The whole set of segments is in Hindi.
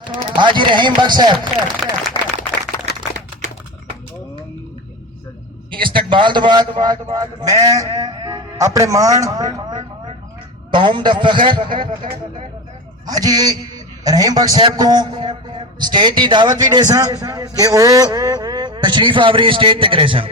हाजी रहीम बख्श साहब इस्तकबाल तो बाद मैं अपने मान कौम दा फखर हाजी रहीम बख्श साहब को स्टेज की दावत भी दे सा कि वो तशरीफ आवरी स्टेज तक करे सा।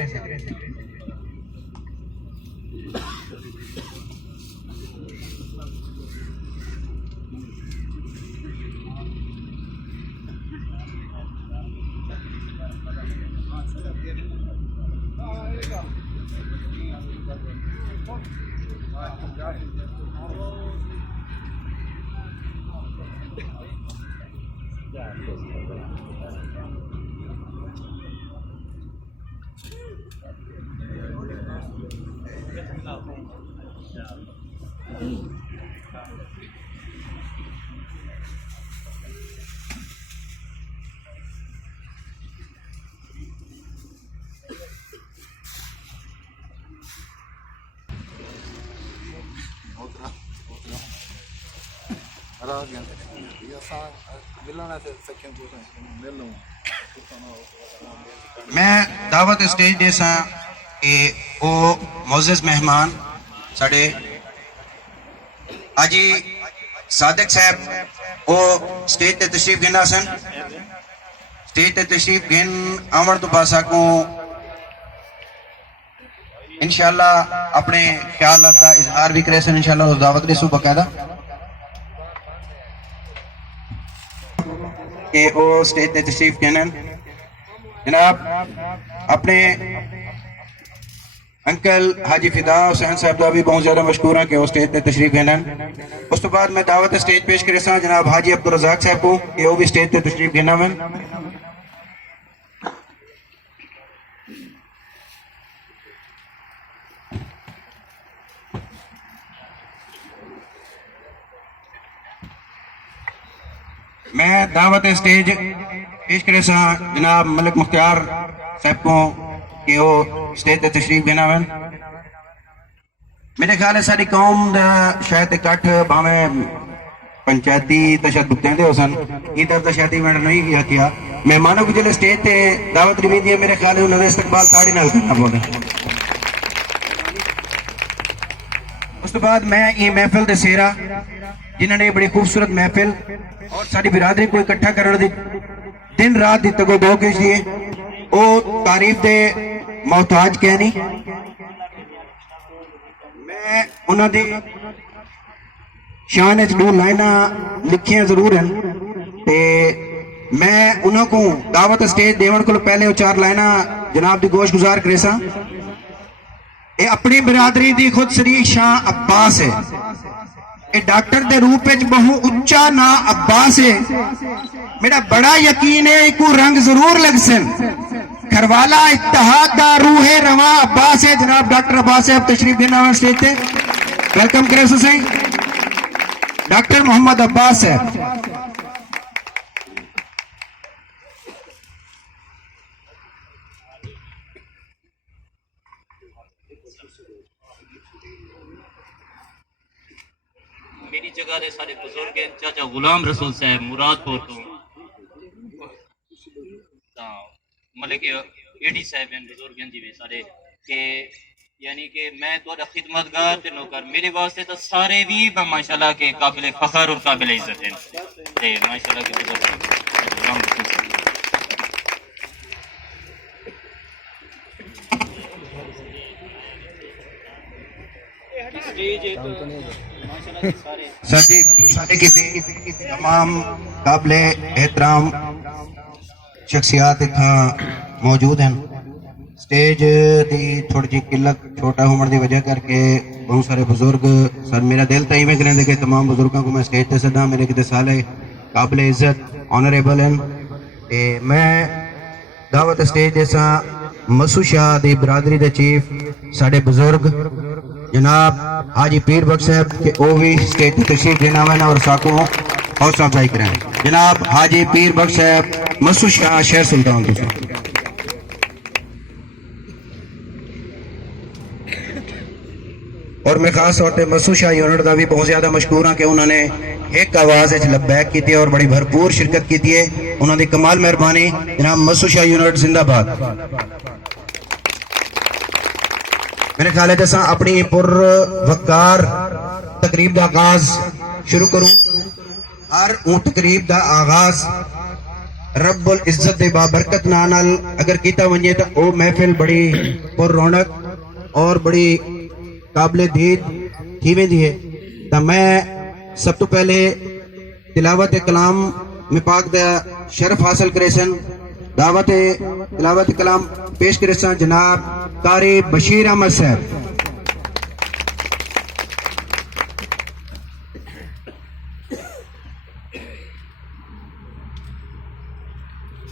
मैं दावत स्टेज दे सा कि वो मोअज़्ज़ज़ मेहमान साढ़े हाजी सादिक साहब वो स्टेज ते तशरीफ गिना सन। स्टेज ते तशरीफ गिन आवन तो पासा को इंशाअल्लाह अपने ख्याल का इजहार भी करे सन। इंशाअल्लाह उस दावत देसू बकायदा कि वो स्टेज ते तशरीफ गिनन। जनाब अपने अंकल हाजी फिदा हुसैन साहब का भी बहुत ज्यादा मशहूर है कि वो स्टेज पे तशरीफ गिनन। उस तो बाद मैं दावत स्टेज पेश करे सा जनाब हाजी अब्दुल रज़ाक साहब को कि वो भी स्टेज पे तशरीफ गिनावन। मैं दावत स्टेज पेश करे सा जनाब मलिक मुख्तार साहब को कि वो स्टेज पे तशरीफ गिनावन। मेरे ख्याल है सारी कौम दा शायद इकट्ठ भावें पंचायती तशद्दुद देंदे हो सन इधर तो शायद इवेंट नहीं किया था। मेहमानों को जो स्टेज पे दावत दी है मेरे ख्याल है उन्होंने इस्तकबाल ताड़ी नाल करना पौंदा। उस तो बाद मैं ये महफिल दे सेरा जिन्होंने बड़ी खूबसूरत महफिल और सारी बिरादरी को इकट्ठा करने दी दिन रात दी तगो दो के लिए वो तारीफ दे मोहताज कहनी। मैं उन्होंने शान दो लाइना लिखिया जरूर हैं ते मैं उन्होंने दावत स्टेज देवन को पहले वो चार लाइना जनाब की गोश गुजार करे सा। ये अपनी बिरादरी की खुद शरीक शाह अब्बास है। ये डॉक्टर के रूप में बहु उच्चा ना अब्बास है। मेरा बड़ा यकीन है इको रंग जरूर लग सन घरवाला इत्तेहाद दा रूह रवा अब्बास है। जनाब डॉक्टर अब्बास साहब तशरीफ देना स्टेज पे वेलकम करे सही डॉक्टर मोहम्मद अब्बास साहब। मेरी जगह दे सारे बुजुर्ग हैं चाचा गुलाम रसूल साहब मुरादपुर तो मतलब कि एडी साहब हैं बुजुर्ग हैं जी सारे के यानी कि मैं तो खिदमतगार ते नौकर मेरे वास्ते तो सारे भी माशाल्लाह के काबिल फखर और काबिल इज्जत हैं ते माशाल्लाह के बुजुर्ग गुलाम रसूल सारे किसी तमाम काबिले एहतराम शख्सियात इतना मौजूद हैं। स्टेज की थोड़ी जी किल्लत छोटा होने की वजह करके बहुत सारे बुजुर्ग सर मेरा दिल तो इवें करें कि तमाम बुजुर्गों को मैं स्टेज पर सदा मेरे कितने साले काबिल इज्जत ऑनरेबल हैं। मैं दावत स्टेज जैसा मसू शाह की बिरादरी के चीफ साढ़े बुजुर्ग जनाब हाजी पीर बख्श साहब के वो भी स्टेज पर तशरीफ देना मैंने और साकू हौसला अफजाई करें। जनाब हाजी पीर बख्श साहब मसू शाह शहर सुल्तान और और मैं खास तौर पर मसूद शाह यूनिट का भी बहुत ज्यादा मशहूर हाँ कि उन्होंने एक आवाज लबैक की और बड़ी भरपूर शिरकत की है। उन्होंने कमाल मेहरबानी। जनाब मसूद शाह यूनिट जिंदाबाद। मेरे ख्याल है जैसा अपनी पुरवकार तकरीब का आगाज शुरू करूं। हर तकरीब का आगाज रब्बुल इज्जत दे बाबरकत नाल अगर कीता वजे तो वो महफिल बड़ी पुर रौनक और बड़ी काबिल दीद थी वेंदी है। तो मैं सब तो पहले तिलावत कलाम में पाक दा शरफ हासिल करे सन। दावत तिलावत कलाम पेश करे सन जनाब कारी बशीर अहमद साहब।